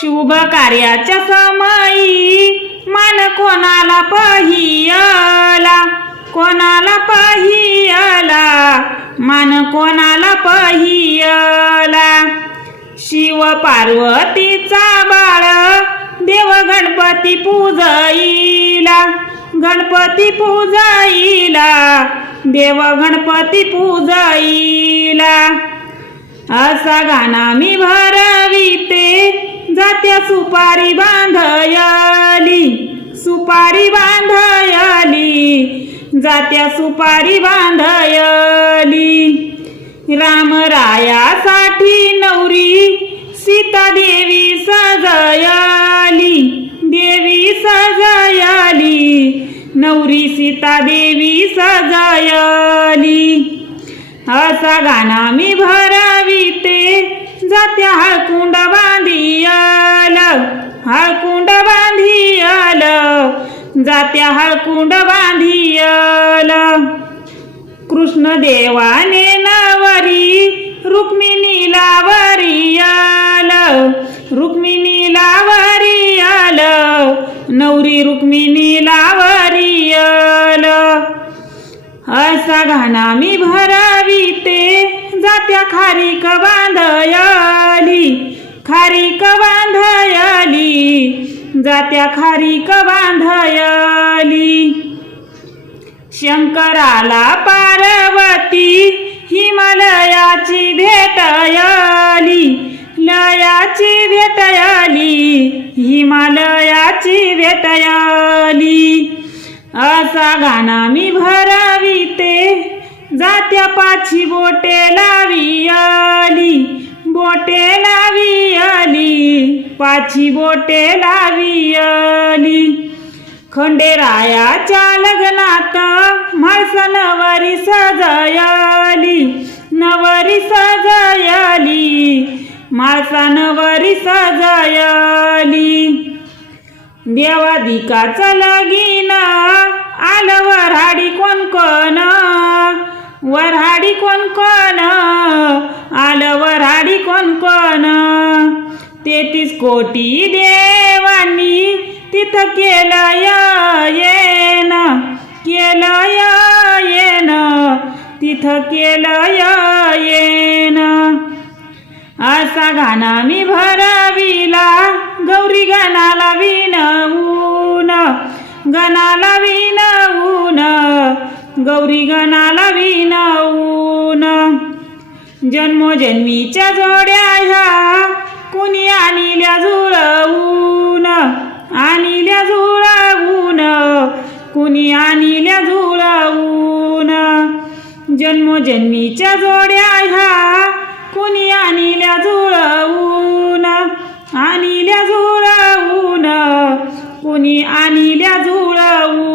शुभ कार्याच्या समयी मान कोणाला पहियला, कोणाला पहियला, मान कोणाला पहियला। शिव पार्वतीचा बाळ देव गणपती पूजईला, गणपती पूजईला, देव गणपती पूजईला। असा गाणा मी भरविते जात्या सुपारी बांधयली, सुपारी बांधयली, जात्या सुपारी बांधयली। रामरायासाठी नवरी सीता देवी सजयली, देवी सजयली, नवरी सीता देवी सजयली। असा गाणा मी भरविते जात्या हळकुंड बांधियल, हळकुंड बांधियल, जात्या हळकुंड बांधियल। कृष्ण देवाने नवरी रुक्मिणीला वरियल, रुक्मिणीला वरियल, नवरी रुक्मिणीला वरियल। असा गाणा मी भरविते जात्या खारीक बांधयली, खारीक बांधयली, जात्या खारीक बांधयली। शंकराला पार्वती हिमालयाची भेटयली, लयाची भेटयली, हिमालयाची भेटयली। असा गाणा मी भरविते जात्या पाची बोटे लावियली, बोटे लावियली, पाची बोटे लावियली। खंडेरायाच्या लग्नात म्हाळसा नवरी सजयली, नवरी सजयली, म्हाळसा नवरी सजयली। देवादिकाचं लगीन आलं वऱ्हाडी कोण कोण, वऱ्हाडी कोण कोण, आलं वऱ्हाडी कोण कोण। 33 कोटी देवांनी तिथं केलं येन, केलं येन, तिथं केलं येन। असा गाणा मी भरविला गौरी गणाला विनवून, गणाला विनवून, गौरी गणाला विनवून। जन्मोजन्मीच्या जोड्या ह्या कुणी आणिल्या जुळवून, आणिल्या जुळवून, कुणी आणिल्या जुळवून। जन्मोजन्मीच्या जोड्या ह्या कुणी आणिल्या जुळवून, आणिल्या जुळवून, कुणी आणिल्या जुळवून।